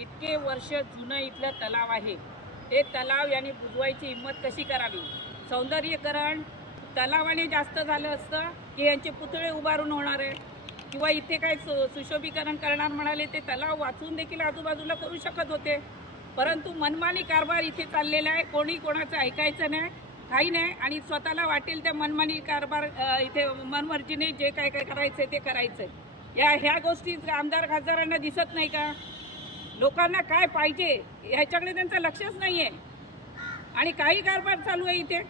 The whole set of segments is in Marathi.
इतके वर्ष जुनं इथलं तलाव आहे, ते तलाव यांनी बुजवायची हिंमत कशी करावी? सौंदर्यीकरण तलावाने जास्त झालं असतं की यांचे पुतळे उभारून होणार आहे किंवा इथे काय सुशोभीकरण करणार म्हणाले ते तलाव वाचून देखील आजूबाजूला करू शकत होते, परंतु मनमानी कारभार इथे चाललेला आहे. कोणी कोणाचं ऐकायचं नाही, काही नाही, आणि स्वतःला वाटेल त्या मनमानी कारभार इथे मनमर्जीने जे काय काय करायचं ते करायचं. ह्या गोष्टी आमदार खासदारांना दिसत नाही का? लोकांना काय पाहिजे ह्याच्याकडे त्यांचं लक्षच नाही आहे. आणि काही कारभार चालू आहे इथे.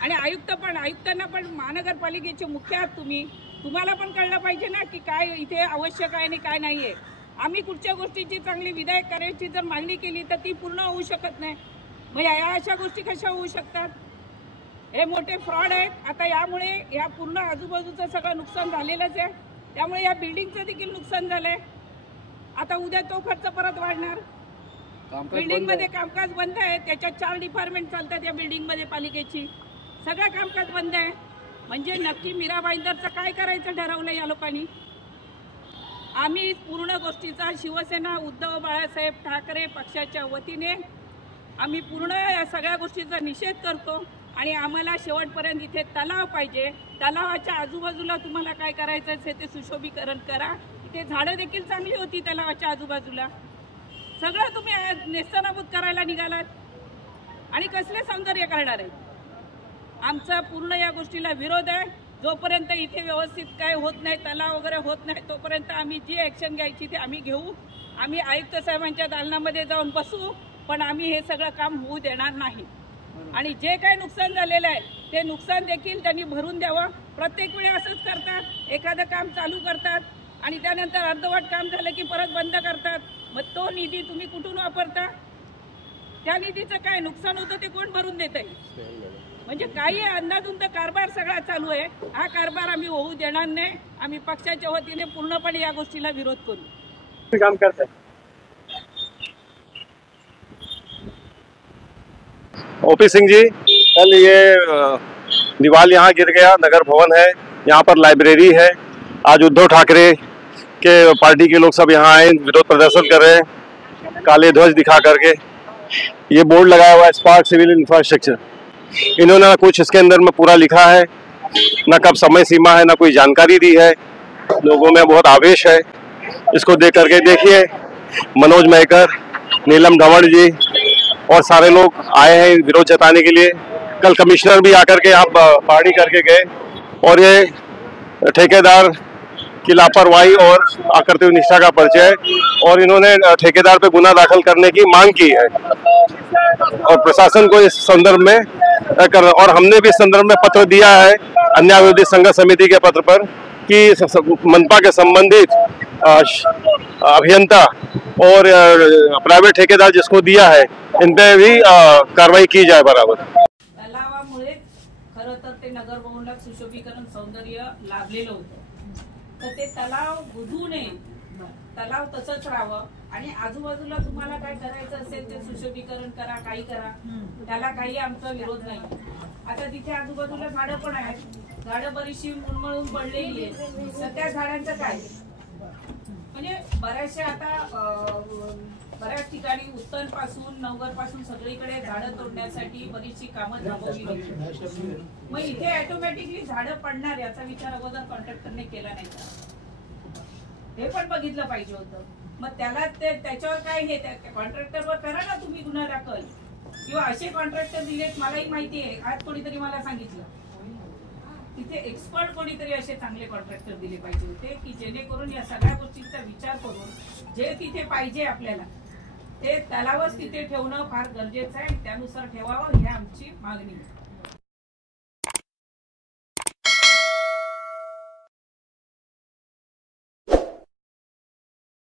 आणि आयुक्तांना पण महानगरपालिकेचे मुख्य आहात तुम्ही, तुम्हाला पण कळलं पाहिजे ना की काय इथे आवश्यक आहे आणि काय नाही आहे. आम्ही कुठच्या गोष्टीची चांगली विधायक कार्याची जर मागणी केली तर ती पूर्ण होऊ शकत नाही. मग या अशा गोष्टी कशा होऊ शकतात? हे मोठे फ्रॉड आहेत. आता यामुळे या पूर्ण आजूबाजूचं सगळं नुकसान झालेलंच आहे. त्यामुळे या बिल्डिंगचं देखील नुकसान झालंय. आता उद्या तो खर्च परत वाढणार. बिल्डिंगमध्ये कामकाज बंद आहे, त्याच्यात 4 डिपार्टमेंट चालतात या बिल्डिंगमध्ये पालिकेची. सगळं कामकाज बंद आहे. म्हणजे नक्की मीरा भाईंदरचं काय करायचं ठरवलं या लोकांनी? आम्ही पूर्ण गोष्टीचा शिवसेना उद्धव बाळासाहेब ठाकरे पक्षाच्या वतीने आम्ही पूर्ण या सगळ्या गोष्टीचा निषेध करतो. आणि आम्हाला शेवटपर्यंत इथे तलाव पाहिजे. तलावाच्या आजूबाजूला तुम्हाला काय करायचं असेल ते सुशोभीकरण करा. इथे झाडं देखील चांगली होती तलावाच्या आजूबाजूला. सगळं तुम्ही नेस्तनाबूत करायला निघालात आणि कसले सौंदर्य करणार आहे? आमचा पूर्ण या गोष्टीला विरोध आहे. जोपर्यंत इथे व्यवस्थित काय होत नाही, तलाव वगैरे होत नाही, तोपर्यंत आम्ही जी ॲक्शन घ्यायची ते आम्ही घेऊ. आम्ही आयुक्त साहेबांच्या दालनामध्ये जाऊन बसू, पण आम्ही हे सगळं काम होऊ देणार नाही. आणि जे काही नुकसान झालेलं आहे ते नुकसान देखील त्यांनी भरून द्यावं. प्रत्येक वेळी असंच करतात, एखादं काम चालू करतात आणि त्यानंतर अर्धवट काम झालं की परत बंद करतात. मग तो निधी तुम्ही कुठून वापरता? त्या निधीचं काय नुकसान होतं ते कोण भरून देत आहे? म्हणजे काही अंदाधुंद कारभार सगळा चालू आहे. हा कारभार आम्ही होऊ देणार नाही. आम्ही पक्षाच्या वतीने पूर्णपणे या गोष्टीला विरोध करू. काम करताय ओपी सिंह जी, कल ये दीवार यहाँ गिर गया, नगर भवन है, यहाँ पर लाइब्रेरी है। आज उद्धव ठाकरे के पार्टी के लोग सब यहाँ आए, विरोध प्रदर्शन कर रहे हैं काले ध्वज दिखा करके। ये बोर्ड लगाया हुआ है स्पार्क सिविल इंफ्रास्ट्रक्चर। इन्होंने ना कुछ इसके अंदर में पूरा लिखा है, ना कब समय सीमा है, ना कोई जानकारी दी है। लोगों में बहुत आवेश है। इसको देख करके देखिए, मनोज महकर, नीलम धवड़ जी और सारे लोग आए हैं विरोध जताने के लिए। कल कमिश्नर भी आकर के यहाँ पहाड़ी करके गए और ये ठेकेदार की लापरवाही और आकृति निष्ठा का परिचय, और इन्होंने ठेकेदार पे गुना दाखिल करने की मांग की है और प्रशासन को इस संदर्भ में और हमने भी इस संदर्भ में पत्र दिया है अन्याय विरोधी संघर्ष समिति के पत्र पर कि मनपा के संबंधित अभियंता और प्राइवेट ठेकेदार जिसको दिया है इन पे भी कार्रवाई की जाए बराबर। तलावामुळे खरं तर ते नगर भवनाला सुशोभीकरण सौंदर्य लाभलेलं होतं, तर ते तलाव बुजू नये, तलाव तसंच राहावं आणि आजूबाजूला तुम्हाला काय करायचं असेल ते सुशोभीकरण करा, काही करा, त्याला काही आमचा विरोध नाही। आता तिथे आजूबाजूला झाडं पण आहेत, झाडं बरीचशी मुरमळून पडलेली आहेत, तर त्या झाडांचं काय? म्हणजे बऱ्याचशा आता बऱ्याच ठिकाणी उत्तर पासून नवगर पासून सगळीकडे झाडं तोडण्यासाठी बरीचशी कामं थांबवली गेली। मग इथे ऑटोमॅटिकली झाडं पडणार याचा विचार अगोदर कॉन्ट्रॅक्टरने केला नाही का? हे पण बघितलं पाहिजे होतं. मग त्याला त्याच्यावर काय हे कॉन्ट्रॅक्टरवर करा ना तुम्ही गुन्हा दाखल, किंवा असे कॉन्ट्रॅक्टर दिलेत मलाही माहिती आहे. आज कोणीतरी मला सांगितलं तिथे एक्सपर्ट कोणीतरी असे चांगले कॉन्ट्रॅक्टर दिले पाहिजे होते की जेणेकरून या सगळ्या गोष्टींचा विचार करून जे तिथे पाहिजे आपल्याला ते तलावच तिथे ठेवणं फार गरजेचं आहे. त्यानुसार ठेवावं ही आमची मागणी आहे.